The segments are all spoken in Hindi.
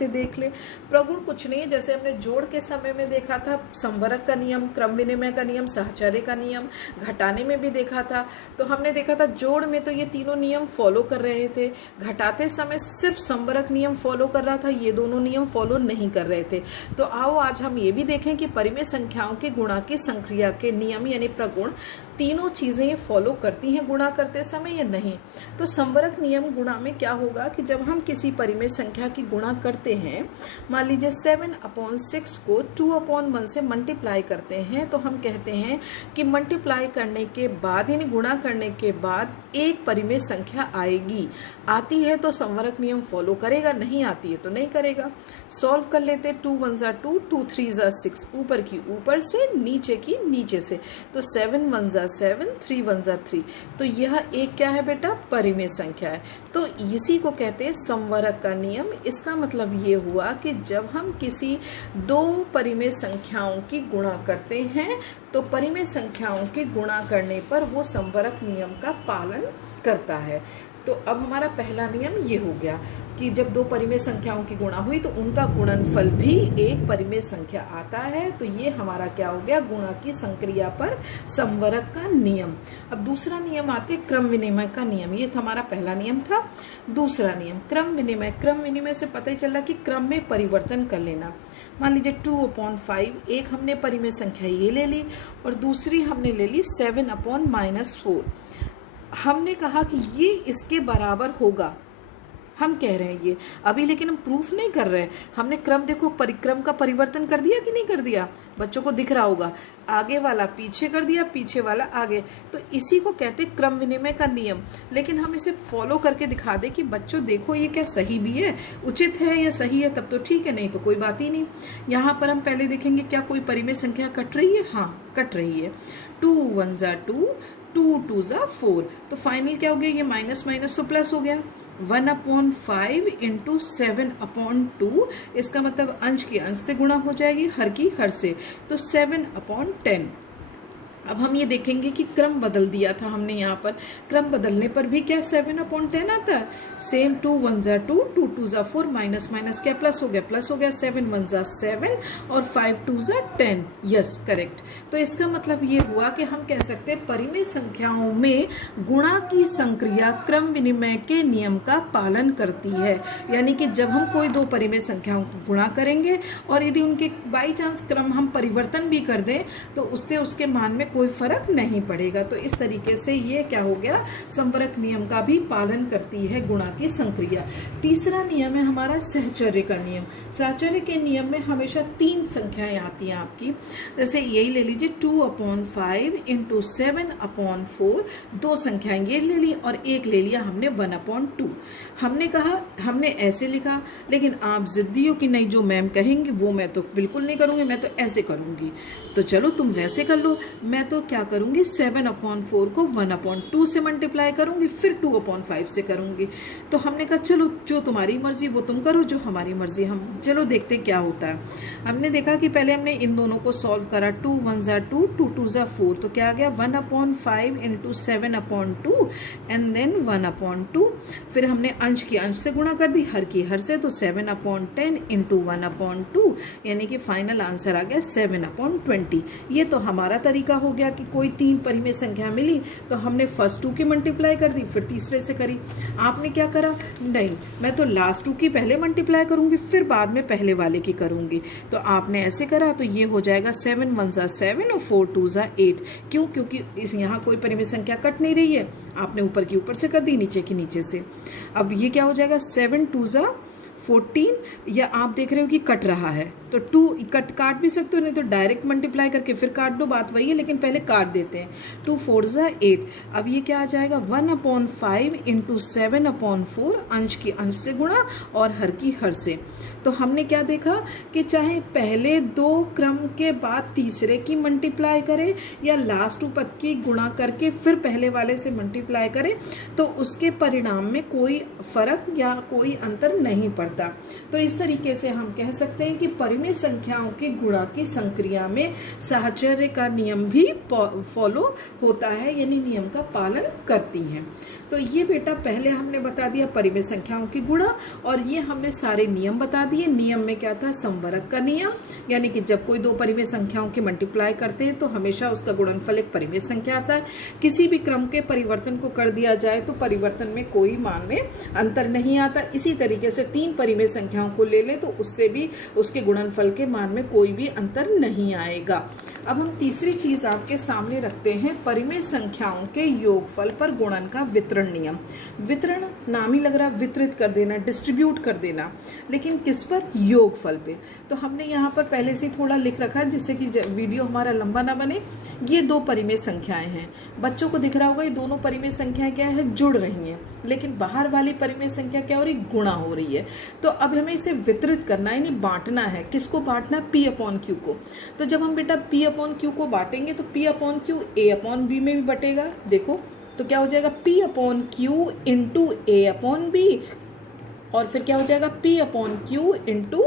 से देख ले। प्रगुण कुछ नहीं है, जैसे हमने जोड़ के समय में देखा था संवरक का नियम, क्रम विनिमय का नियम, साहचर्य का नियम, घटाने में भी देखा था। तो हमने देखा था जोड़ में तो ये तीनों नियम फॉलो कर रहे थे, घटाते समय सिर्फ संवरक नियम फॉलो कर रहा था, ये दोनों नियम फॉलो नहीं कर रहे थे। तो आओ आज हम ये भी देखें कि परिमेय संख्याओं के गुणा की संक्रिया के नियम यानी प्रगुण तीनों चीजें फॉलो करती हैं गुणा करते समय या नहीं। तो संवरक नियम गुणा में क्या होगा कि जब हम किसी परिमेय संख्या की गुणा करते हैं, मान लीजिए 7/6 को 2/1 से मल्टीप्लाई करते हैं, तो हम कहते हैं कि मल्टीप्लाई करने के बाद यानी गुणा करने के बाद एक परिमेय संख्या आएगी। आती है तो संवरक नियम फॉलो करेगा, नहीं आती है तो नहीं करेगा। सॉल्व कर लेते, 2 1 जा 2, 2 3 जा 6, ऊपर की ऊपर से, नीचे की नीचे से, तो 7 1 जा 7, 3 1 जा 3। तो यह एक क्या है बेटा, परिमेय संख्या है। तो इसी को कहते हैं संवरक का नियम। इसका मतलब ये हुआ कि जब हम किसी दो परिमेय संख्याओं की गुणा करते हैं तो परिमेय संख्याओं की गुणा करने पर वो संवरक नियम का पालन करता है। तो अब हमारा पहला नियम ये हो गया कि जब दो परिमेय संख्याओं की गुणा हुई तो उनका गुणनफल भी एक परिमेय संख्या आता है। तो ये हमारा क्या हो गया, गुणा की संक्रिया पर संवरक का नियम। अब दूसरा नियम आते क्रम विनिमय का नियम। ये हमारा पहला नियम था। दूसरा नियम क्रम विनिमय। क्रम विनिमय से पता ही चला कि क्रम में परिवर्तन कर लेना। मान लीजिए 2/5, एक हमने परिमेय संख्या ये ले ली और दूसरी हमने ले ली 7/-4। हमने कहा कि ये इसके बराबर होगा, हम कह रहे हैं ये अभी, लेकिन हम प्रूफ नहीं कर रहे। हमने क्रम देखो, परिक्रम का परिवर्तन कर दिया कि नहीं कर दिया, बच्चों को दिख रहा होगा, आगे वाला पीछे कर दिया, पीछे वाला आगे। तो इसी को कहते हैं क्रम विनिमय का नियम। लेकिन हम इसे फॉलो करके दिखा दे कि बच्चों देखो ये क्या सही भी है, उचित है या सही है, तब तो ठीक है, नहीं तो कोई बात ही नहीं। यहाँ पर हम पहले देखेंगे क्या कोई परिमेय संख्या कट रही है, हाँ कट रही है। 2 1 जा 2, 2 2 जा 4। तो फाइनल क्या हो गया, ये माइनस माइनस तो प्लस हो गया। 1/5 इंटू 7/2, इसका मतलब अंश की अंश से गुणा हो जाएगी, हर की हर से, तो 7/10। अब हम ये देखेंगे कि क्रम बदल दिया था हमने। यहाँ पर क्रम बदलने पर भी क्या 7/10 आता है, सेम। 2 1 जा 2, 2 2 जा 4, माइनस माइनस क्या प्लस हो गया, प्लस हो गया। 7 1 जा 7 और 5 2 जा 10। Yes correct. तो इसका मतलब ये हुआ कि हम कह सकते हैं परिमेय संख्याओं में गुणा की संक्रिया क्रम विनिमय के नियम का पालन करती है। यानी कि जब हम कोई दो परिमेय संख्याओं को गुणा करेंगे और यदि उनके बाई चांस क्रम हम परिवर्तन भी कर दें तो उससे उसके मान में कोई फर्क नहीं पड़ेगा। तो इस तरीके से ये क्या हो गया, संवरक नियम का भी पालन करती है गुणा की संक्रिया। तीसरा नियम है हमारा सहचर्य का नियम। सहचर्य के नियम में हमेशा 3 संख्याएं आती हैं आपकी। जैसे यही ले लीजिए 2/5 इंटू 7/4, 2 संख्याएं ये ले ली और एक ले लिया हमने 1/2। हमने कहा, हमने ऐसे लिखा, लेकिन आप जिद्दी हो कि नहीं जो मैम कहेंगी वो मैं तो बिल्कुल नहीं करूंगी, मैं तो ऐसे करूंगी। तो चलो तुम वैसे कर लो, मैं तो क्या करूंगी 7/4 को 1/2 से मल्टीप्लाई करूंगी, फिर 2/5 से करूंगी। तो हमने कहा चलो जो तुम्हारी मर्जी वो तुम करो, जो हमारी मर्जी हम, चलो देखते क्या होता है। हमने देखा कि पहले हमने इन दोनों को सॉल्व करा, 2 1 जा 2, 2 2 जा 4, तो क्या आ गया 1/5 इंटू 7/2 एंड देन 1/2। फिर हमने अंश की अंश से गुणा कर दी, हर की हर से, तो 7/10 इंटू 1/2, यानी कि फाइनल आंसर आ गया 7/20। ये तो हमारा तरीका हो गया कि कोई 3 परिमेय संख्या मिली तो हमने फर्स्ट 2 की मल्टीप्लाई कर दी, फिर तीसरे से करी। आपने क्या करा, नहीं मैं तो लास्ट 2 की पहले मल्टीप्लाई करूंगी, फिर बाद में पहले वाले की करूंगी। तो आपने ऐसे करा, तो ये हो जाएगा 7 1 जा 7 और 4 2 जा 8। क्यों, क्योंकि इस यहाँ कोई परिमेय संख्या कट नहीं रही है, आपने ऊपर की ऊपर से कर दी, नीचे की नीचे से। अब ये क्या हो जाएगा 7 2 जा 14, या आप देख रहे हो कि कट रहा है तो 2 काट भी सकते हो, नहीं तो डायरेक्ट मल्टीप्लाई करके फिर काट दो, बात वही है, लेकिन पहले काट देते हैं। 2 4 जा 8। अब ये क्या आ जाएगा 1/5 इंटू 7/4, अंश की अंश से गुणा और हर की हर से। तो हमने क्या देखा कि चाहे पहले 2 क्रम के बाद तीसरे की मल्टीप्लाई करे या लास्ट पद की गुणा करके फिर पहले वाले से मल्टीप्लाई करे, तो उसके परिणाम में कोई फर्क या कोई अंतर नहीं पड़ता। तो इस तरीके से हम कह सकते हैं कि परिमेय संख्याओं की गुणा की संक्रिया में साहचर्य का नियम भी फॉलो होता है, यानी नियम का पालन करती है। तो ये बेटा पहले हमने बता दिया परिमेय संख्याओं की गुणा, और ये हमने सारे नियम बता दिए। नियम में क्या था, संवरक का नियम, यानी कि जब कोई दो परिमेय संख्याओं की मल्टीप्लाई करते हैं तो हमेशा उसका गुणनफल एक परिमेय संख्या आता है। किसी भी क्रम के परिवर्तन को कर दिया जाए तो परिवर्तन में कोई मान में अंतर नहीं आता। इसी तरीके से तीन परिमेय संख्याओं को ले ले तो उससे भी उसके गुणनफल के मान में कोई भी अंतर नहीं आएगा। अब हम तीसरी चीज आपके सामने रखते हैं, परिमेय संख्याओं के योगफल पर गुणन का वितरण नियम। वितरण नाम ही लग रहा, वितरित कर देना, डिस्ट्रीब्यूट कर देना, लेकिन किस पर, योगफल पे। तो हमने यहाँ पर पहले से थोड़ा लिख रखा है जिससे कि वीडियो हमारा लंबा ना बने। ये दो परिमेय संख्याएं हैं, बच्चों को दिख रहा होगा ये दोनों परिमेय संख्याएं क्या है, जुड़ रही हैं, लेकिन बाहर वाली परिमेय संख्या क्या हो रही, गुणा हो रही है। तो अब हमें इसे वितरित करना है, यानी बांटना है। किसको बांटना है, P अपॉन Q को। तो जब हम बेटा P अपॉन Q को बांटेंगे तो P upon Q A upon B में भी बटेगा। देखो तो क्या हो जाएगा, P upon Q into A upon B, और फिर क्या हो जाएगा, P upon Q into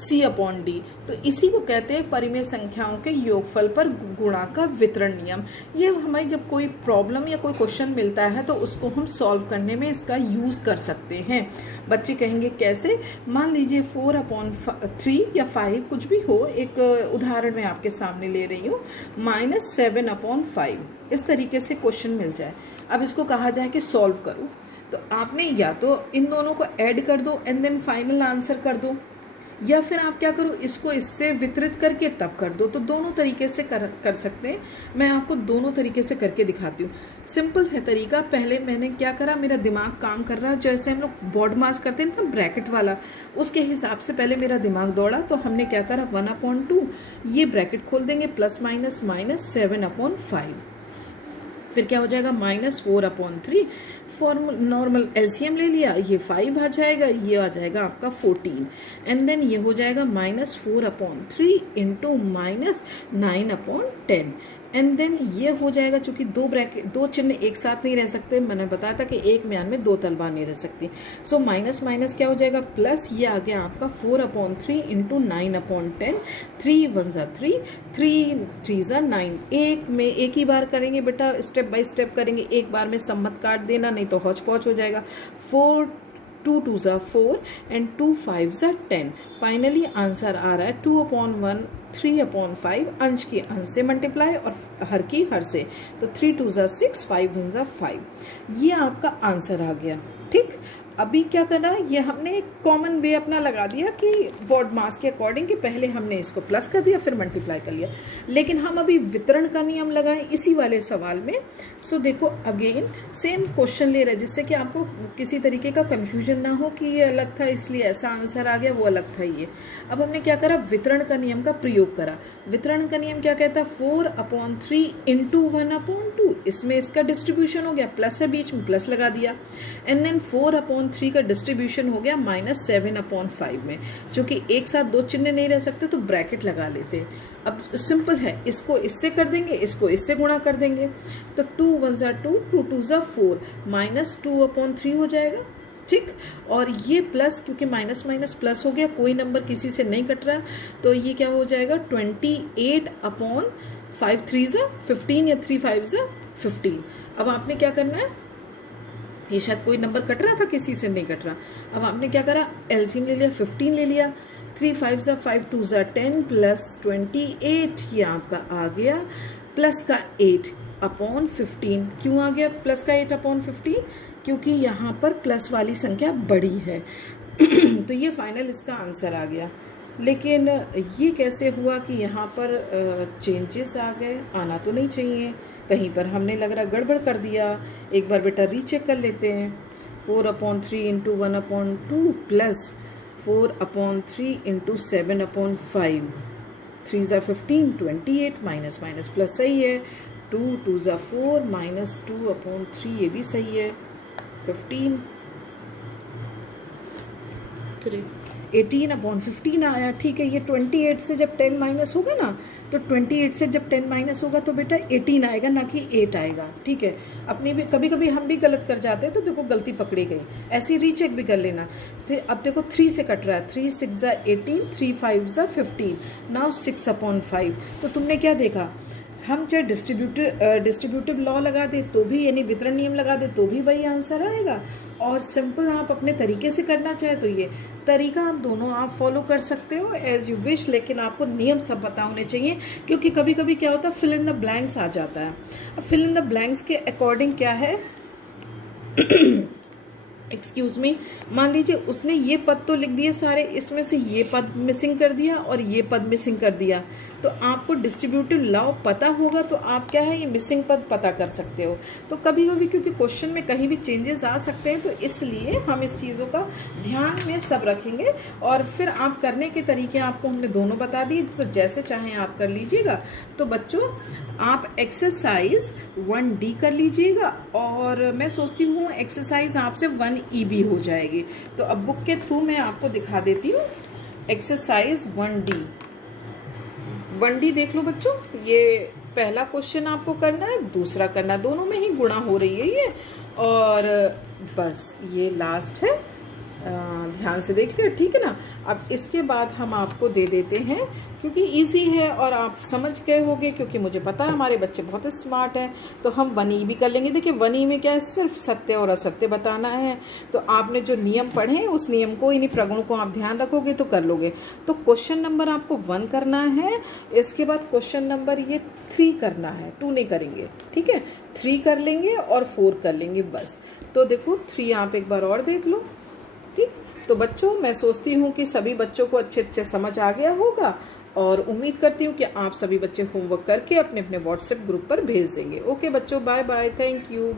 C upon D। तो इसी को कहते हैं परिमेय संख्याओं के योगफल पर गुणा का वितरण नियम। ये हमें जब कोई प्रॉब्लम या कोई क्वेश्चन मिलता है तो उसको हम सॉल्व करने में इसका यूज कर सकते हैं। बच्चे कहेंगे कैसे, मान लीजिए 4 अपॉन 3 या 5 कुछ भी हो, एक उदाहरण मैं आपके सामने ले रही हूँ, -7 अपॉन 5, इस तरीके से क्वेश्चन मिल जाए। अब इसको कहा जाए कि सॉल्व करो, तो आपने या तो इन दोनों को ऐड कर दो एंड देन फाइनल आंसर कर दो, या फिर आप क्या करो, इसको इससे वितरित करके तब कर दो। तो दोनों तरीके से कर सकते हैं। मैं आपको दोनों तरीके से करके दिखाती हूँ। सिंपल है तरीका। पहले मैंने क्या करा, मेरा दिमाग काम कर रहा है जैसे हम लोग बॉड मास करते हैं ना, ब्रैकेट वाला, उसके हिसाब से पहले मेरा दिमाग दौड़ा। तो हमने क्या करा, 1/2 ये ब्रैकेट खोल देंगे, प्लस माइनस -7 अपॉन 5, फिर क्या हो जाएगा, -4/3, फॉर्मूला नॉर्मल एलसीएम ले लिया, ये 5 आ जाएगा, ये आ जाएगा आपका 14, एंड देन ये हो जाएगा -4/3 इंटू -9/10, एंड देन ये हो जाएगा। चूंकि दो चिन्ह एक साथ नहीं रह सकते, मैंने बताया था कि एक म्यान में दो तलवार नहीं रह सकती। सो माइनस माइनस क्या हो जाएगा, प्लस ये आ गया आपका 4/3 इंटू 9/10, 3 1 ज़ा 3, 3 3 ज़ा 9। एक में एक ही बार करेंगे बेटा, स्टेप बाय स्टेप करेंगे, एक बार में सम्मत काट देना, नहीं तो हौच पौच हो जाएगा। 4 2 2 ज़ा 4 एंड 2 5 ज़ा 10। फाइनली आंसर आ रहा है 2/1 3/5, अंश की अंश से मल्टीप्लाई और हर की हर से, तो 3 2 ज़ा 6, 5 1 ज़ा 5। ये आपका आंसर आ गया। ठीक, अभी क्या करना, ये हमने एक कॉमन वे अपना लगा दिया कि वॉर्ड मास के अकॉर्डिंग, कि पहले हमने इसको प्लस कर दिया फिर मल्टीप्लाई कर लिया, लेकिन हम अभी वितरण का नियम लगाएं इसी वाले सवाल में। सो देखो अगेन सेम क्वेश्चन ले रहे हैं, जिससे कि आपको किसी तरीके का कंफ्यूजन ना हो कि ये अलग था इसलिए ऐसा आंसर आ गया, वो अलग था ये। अब हमने क्या करा, वितरण का नियम का प्रयोग करा। वितरण का नियम क्या कहता है, 4/3 इंटू 1/2, इसमें इसका डिस्ट्रीब्यूशन हो गया, प्लस है बीच में, प्लस लगा दिया, एंड देन 4/3 का डिस्ट्रीब्यूशन हो गया -7/5 में। चूंकि एक साथ दो चिन्ह नहीं रह सकते तो ब्रैकेट लगा लेते हैं। अब सिंपल है, इसको इससे कर देंगे, इसको इससे गुणा कर देंगे, तो 2 1 ज़ा 2, 2 2 ज़ा 4, -2/3 हो जाएगा। ठीक, और ये प्लस, क्योंकि माइनस माइनस प्लस हो गया, कोई नंबर किसी से नहीं कट रहा, तो ये क्या हो जाएगा 28/5 3 ज़ा 15 या 3 5 ज़ा 15। अब आपने क्या करना है, ये शायद कोई नंबर कट रहा था, किसी से नहीं कट रहा। अब आपने क्या करा, एलसीएम ले लिया, 15 ले लिया, 3 5 ज़ा 5 2 ज़ा 10 प्लस 28, ये आपका आ गया प्लस का 8/15। क्यों आ गया प्लस का 8/15, क्योंकि यहाँ पर प्लस वाली संख्या बड़ी है। तो ये फाइनल इसका आंसर आ गया। लेकिन ये कैसे हुआ कि यहाँ पर चेंजेस आ गए, आना तो नहीं चाहिए, कहीं पर हमने लग रहा गड़बड़ कर दिया। एक बार बेटा रीचेक कर लेते हैं। 4/3 इंटू 1/2 प्लस 4/3 इंटू 7/5, 3 ज़ा 15, 28, माइनस माइनस प्लस सही है, 2 2 ज़ा 4 -2/3, ये भी सही है, 15 18/15 आया। ठीक है, ये 28 से जब 10 माइनस होगा ना, तो 28 से जब 10 माइनस होगा तो बेटा 18 आएगा, ना कि 8 आएगा। ठीक है, अपनी भी कभी कभी हम भी गलत कर जाते हैं, तो देखो गलती पकड़ी गई, ऐसे रीचेक भी कर लेना। तो अब देखो 3 से कट रहा है, 3 6 ज़ा 18, 3 5 ज़ा 15, नाउ 6/5। तो तुमने क्या देखा, हम चाहे डिस्ट्रीब्यूटिव लॉ लगा दे तो भी, यानी वितरण नियम लगा दे तो भी वही आंसर आएगा। और सिंपल आप अपने तरीके से करना चाहे तो ये तरीका आप दोनों आप फॉलो कर सकते हो एज यू विश, लेकिन आपको नियम सब पता होने चाहिए, क्योंकि कभी कभी क्या होता है फिल इन द ब्लैंक्स आ जाता है। अब फिल इन द ब्लैंक्स के अकॉर्डिंग क्या है एक्सक्यूज मी, मान लीजिए उसने ये पद तो लिख दिए सारे, इसमें से ये पद मिसिंग कर दिया और ये पद मिसिंग कर दिया, तो आपको डिस्ट्रीब्यूटिव लॉ पता होगा तो आप क्या है ये मिसिंग पद पता कर सकते हो। तो कभी कभी क्योंकि क्वेश्चन में कहीं भी चेंजेस आ सकते हैं, तो इसलिए हम इस चीज़ों का ध्यान में सब रखेंगे। और फिर आप करने के तरीके आपको हमने दोनों बता दिए, तो जैसे चाहें आप कर लीजिएगा। तो बच्चों आप एक्सरसाइज 1D कर लीजिएगा, और मैं सोचती हूँ एक्सरसाइज आपसे 1E भी हो जाएगी। तो अब बुक के थ्रू मैं आपको दिखा देती हूँ एक्सरसाइज 1D देख लो बच्चों। ये पहला क्वेश्चन आपको करना है, दूसरा करना, दोनों में ही गुणा हो रही है ये, और बस ये लास्ट है, ध्यान से देख लियो, ठीक है ना। अब इसके बाद हम आपको दे देते हैं, क्योंकि इजी है और आप समझ गए होंगे, क्योंकि मुझे पता है हमारे बच्चे बहुत स्मार्ट हैं। तो हम 1E भी कर लेंगे। देखिए 1E में क्या है, सिर्फ सत्य और असत्य बताना है। तो आपने जो नियम पढ़े हैं उस नियम को, इन्हीं प्रगुण को आप ध्यान रखोगे तो कर लोगे। तो क्वेश्चन नंबर आपको 1 करना है, इसके बाद क्वेश्चन नंबर ये 3 करना है, 2 नहीं करेंगे, ठीक है। 3 कर लेंगे और 4 कर लेंगे बस। तो देखो 3 आप एक बार और देख लो, ठीक। तो बच्चों मैं सोचती हूँ कि सभी बच्चों को अच्छे समझ आ गया होगा, और उम्मीद करती हूँ कि आप सभी बच्चे होमवर्क करके अपने अपने व्हाट्सएप ग्रुप पर भेज देंगे। ओके बच्चों, बाय बाय, थैंक यू।